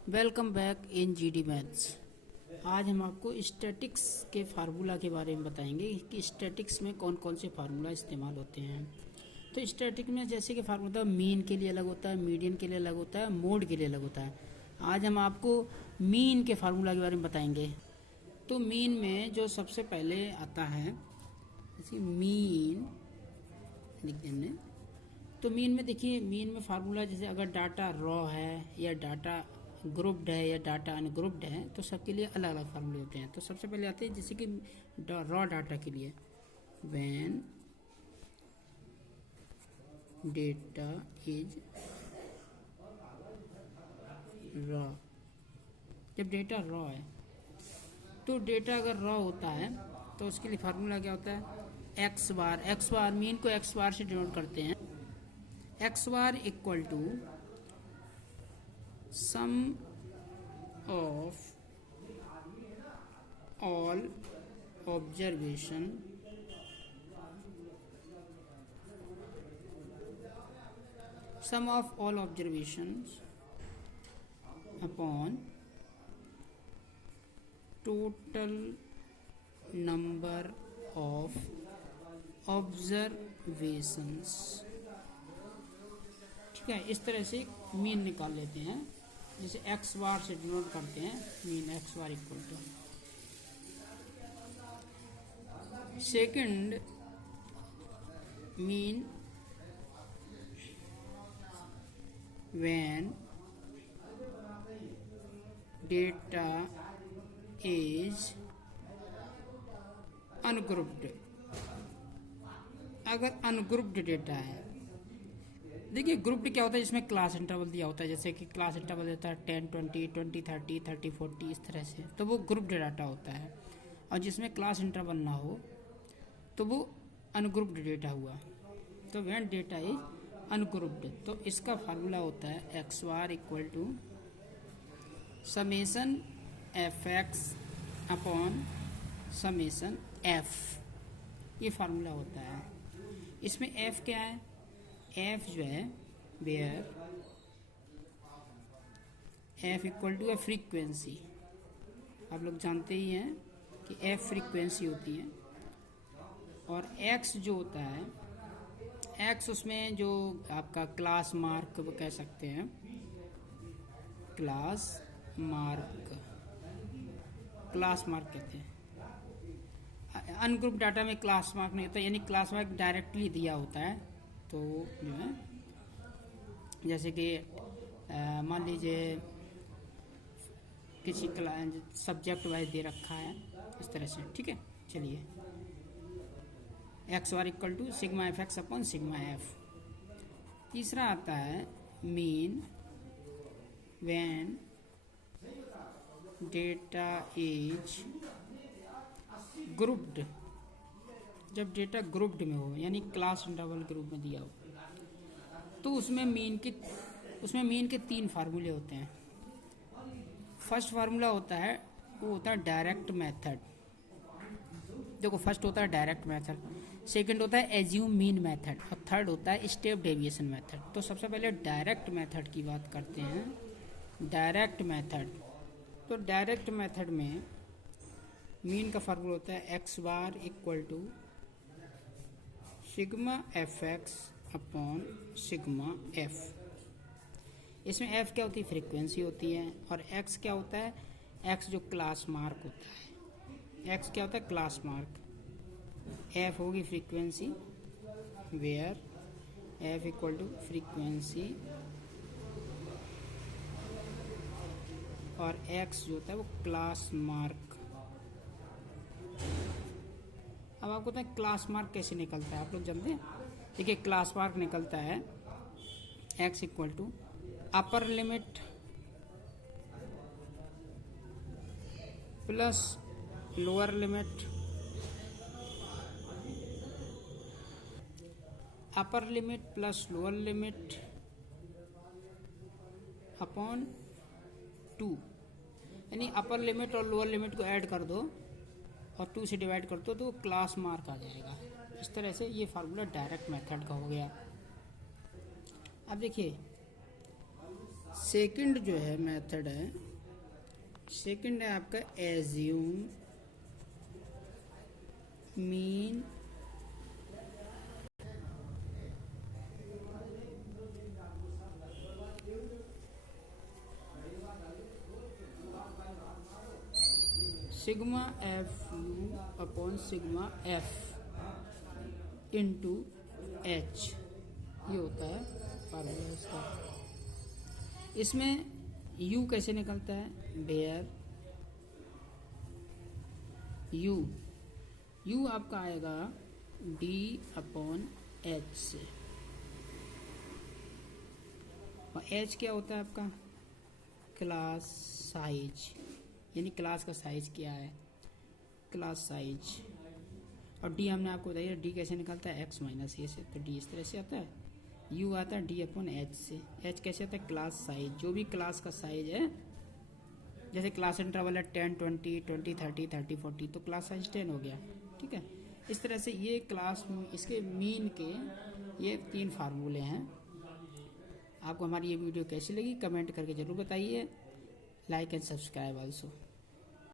Welcome back in GD maths. आज हम आपको स्टैटिक्स के फार्मूला के बारे में बताएंगे कि स्टैटिक्स में कौन कौन से फार्मूला इस्तेमाल होते हैं। तो स्टैटिक में जैसे कि फार्मूला मीन के लिए अलग होता है, मीडियन के लिए अलग होता है, मोड के लिए अलग होता है। आज हम आपको मीन के फार्मूला के बारे में बताएंगे। तो मीन में जो सबसे पहले आता है जैसे मीन लिख देंगे। तो मीन में देखिए, मीन में फार्मूला जैसे अगर डाटा रॉ है या डाटा ग्रुप्ड है या डाटा अनग्रुप्ड है तो सबके लिए अलग अलग फार्मूले होते हैं। तो सबसे पहले आते हैं जैसे कि रॉ डाटा के लिए, व्हेन डेटा इज रॉ। जब डेटा रॉ है तो डेटा अगर रॉ होता है तो उसके लिए फार्मूला क्या होता है, एक्स बार मीन को एक्स बार से डिनोट करते हैं। X bar equal to sum of all observation upon total number of observations. ठीक है, इस तरह से मीन निकाल लेते हैं। जैसे एक्स बार से डिनोट करते हैं mean, X bar equal to second mean when data is ungrouped. अगर अनग्रुप्ड डेटा है, देखिए ग्रुप्ड क्या होता है, जिसमें क्लास इंटरवल दिया होता है। जैसे कि क्लास इंटरवल देता है 10, 20, 20, 30, 30, 40 इस तरह से, तो वो ग्रुप्ड डाटा होता है। और जिसमें क्लास इंटरवल ना हो तो वो अनग्रुप्ड डेटा हुआ। तो व्हेन डेटा इज अनग्रुप्ड, तो इसका फार्मूला होता है X bar equal to summation F X upon summation F. ये फार्मूला होता है। इसमें एफ क्या है, एफ जो है वेयर एफ इक्वल टू है फ्रीक्वेंसी। आप लोग जानते ही हैं कि एफ फ्रीक्वेंसी होती है। और एक्स जो होता है, एक्स उसमें जो आपका क्लास मार्क वो कह सकते हैं, क्लास मार्क कहते हैं। अनग्रुप डाटा में क्लास मार्क नहीं होता, यानी क्लास मार्क डायरेक्टली दिया होता है। तो जो है जैसे कि मान लीजिए किसी सब्जेक्ट वाइज दे रखा है इस तरह से। ठीक है, चलिए X bar equal to sigma F X upon sigma F. तीसरा आता है mean when data is grouped. जब डेटा ग्रुप्ड में हो, यानी क्लास इंटरवल के रूप में दिया हो, तो उसमें मीन के 3 फार्मूले होते हैं। फर्स्ट फार्मूला होता है वो होता है डायरेक्ट मेथड। देखो, फर्स्ट होता है डायरेक्ट मेथड, सेकंड होता है एज्यूम मीन मेथड, और थर्ड होता है स्टेप डेविएशन मेथड। तो सबसे पहले डायरेक्ट मेथड की बात करते हैं। डायरेक्ट मेथड, तो डायरेक्ट मेथड में मीन का फार्मूला होता है X bar equal to sigma F X upon sigma F. इसमें एफ क्या होती है, फ्रीक्वेंसी होती है, और एक्स क्या होता है, एक्स जो क्लास मार्क होता है। एक्स क्या होता है, क्लास मार्क। एफ होगी frequency, where F equal to frequency, और एक्स जो होता है वो क्लास मार्क। अब आपको पता है क्लास मार्क कैसे निकलता है, आप लोग जानते हैं। देखिए, क्लास मार्क निकलता है X equal to upper limit plus lower limit, upper limit plus lower limit upon 2। यानी अपर लिमिट और लोअर लिमिट को ऐड कर दो और 2 से डिवाइड कर दो तो क्लास मार्क आ जाएगा। इस तरह से ये फार्मूला डायरेक्ट मेथड का हो गया। अब देखिए सेकंड जो है मेथड है, सेकंड है आपका assume mean sigma F you upon sigma F into H, ये होता है फार्मूला इसका। इसमें u कैसे निकलता है, वेयर u आपका आएगा d अपॉन एच से, और h क्या होता है आपका, क्लास साइज, यानी क्लास का साइज क्या है, क्लास साइज। और d हमने आपको बताया d कैसे निकलता है, x माइनस ए से, तो d इस तरह से आता है, u आता है d अपॉन एच से, h कैसे आता है, क्लास साइज, जो भी क्लास का साइज है, जैसे क्लास इंटरवल है 10, 20, 20, 30, 30, 40, तो क्लास साइज 10 हो गया, ठीक है। इस तरह से ये क्लास इसके मीन के ये 3 फार्मूले हैं। आपको हमारी ये वीडियो कैसी लगी कमेंट करके ज़रूर बताइए, लाइक एंड सब्सक्राइब आल्सो।